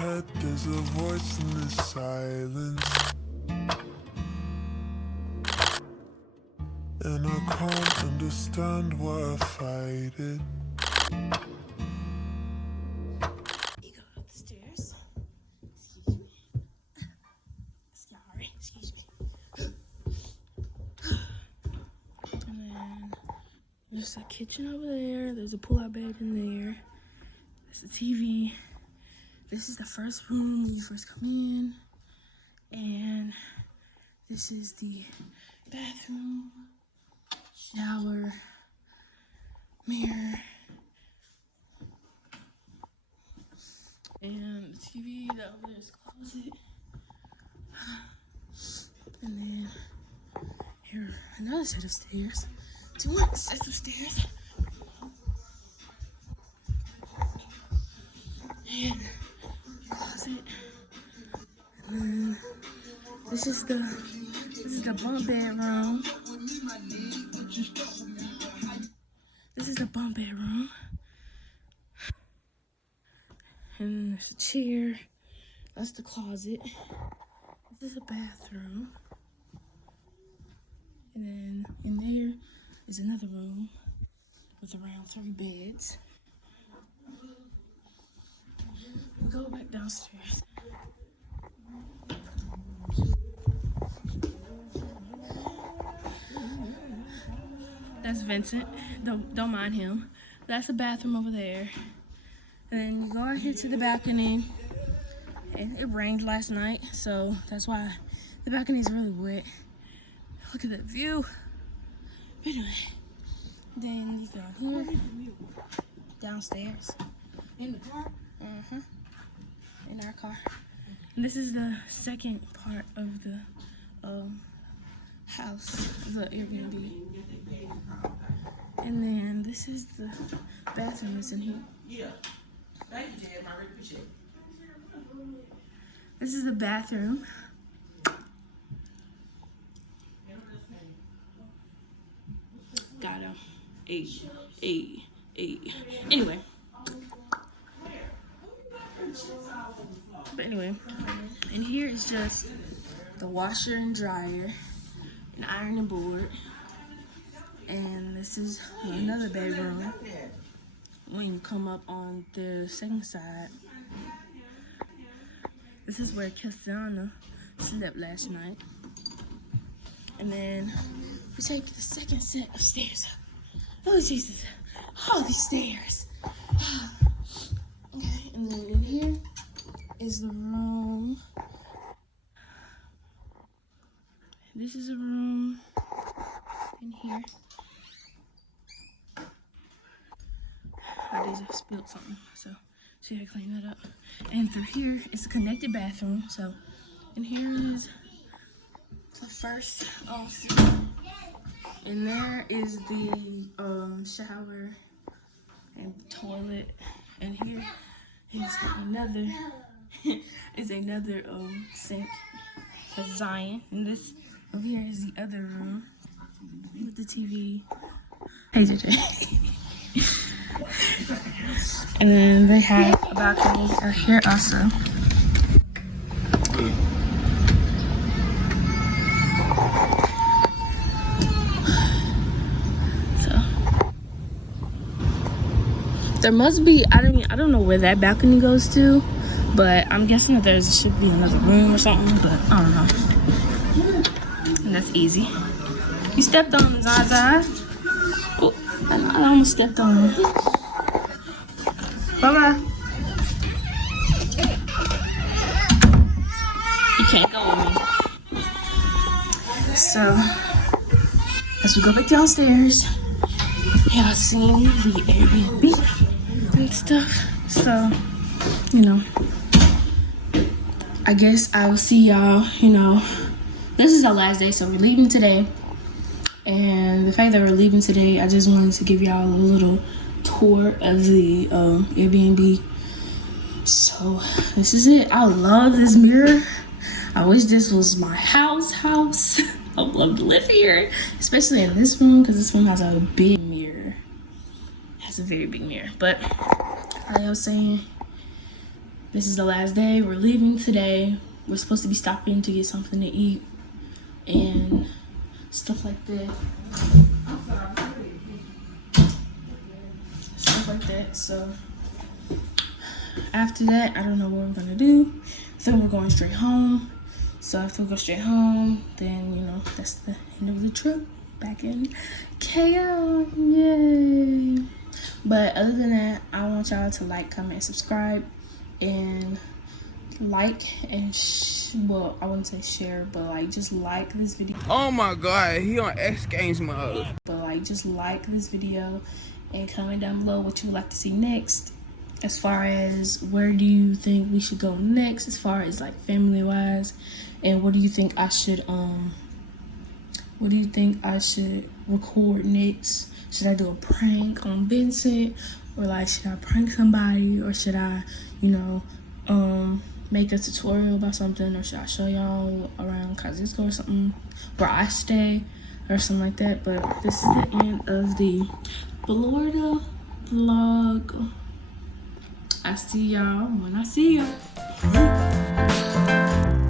head, there's a voice in the silence, and I can't understand why I fight it. You go up the stairs. Excuse me. Sorry, excuse me. And then there's a kitchen over there. There's a pull-out bed in there. There's a TV. This is the first room when you first come in. And this is the bathroom, shower, mirror, and the TV. That over there is closet. And then here, another set of stairs. 2 more sets of stairs. And closet. And then this is the bunk bedroom. This is the bunk bedroom. And there's a chair. That's the closet. This is a bathroom. And then in there is another room with around 3 beds. We go back downstairs. That's Vincent. Don't mind him. That's the bathroom over there. And then you go out here to the balcony. And it rained last night, so that's why the balcony is really wet. Look at that view. Anyway, then you go here, downstairs. In the car? In our car. And this is the second part of the house, the Airbnb. And then this is the bathroom that's in here. Yeah. Thank you, Jed. I really appreciate it. This is the bathroom. Got him. Hey. Anyway. But anyway, and here is just the washer and dryer, an ironing board, and this is another bedroom when you come up on the second side. This is where Cassandra slept last night. And then we take the second set of stairs up. Oh, Jesus. All these stairs. Okay, and then in here is the room. This is a room in here. I just spilled something, so she had to clean that up. And through here is a connected bathroom. So, and here is the first and there is the shower and toilet. And here is another sink for Zion. And this over here is the other room with the TV. Hey, JJ. And then they have a balcony here also. So there must be, I don't know where that balcony goes to, but I'm guessing that should be another room or something, but I don't know. And that's easy. You stepped on the Zaza. Oh, I almost stepped on it. Bye-bye. You can't go with me. So, as we go back downstairs, y'all seen the Airbnb and stuff. So, I guess I will see y'all, this is our last day, so we're leaving today. And the fact that we're leaving today, I just wanted to give y'all a little tour of the Airbnb. So this is it. I love this mirror. I wish this was my house. I would love to live here, especially in this room, because this room has a big mirror. It has a very big mirror. But like I was saying, this is the last day. We're leaving today. We're supposed to be stopping to get something to eat and stuff like that. Stuff like that. So after that, I don't know what we're gonna do. I think we're going straight home. So after we go straight home, then you know that's the end of the trip. Back in KO, yay! But other than that, I want y'all to like, comment, and subscribe, and like and well, I wouldn't say share, but like just like this video. Oh my god, he on X Games mode. But like just like this video and comment down below what you would like to see next. As far as where do you think we should go next, as far as like family wise, and what do you think I should record next? Should I do a prank on Vincent, or like should I prank somebody, or should I, you know, make a tutorial about something, or should I show y'all around Kazisko or something where I stay or something like that? But this is the end of the Florida vlog. I see y'all when I see y'all.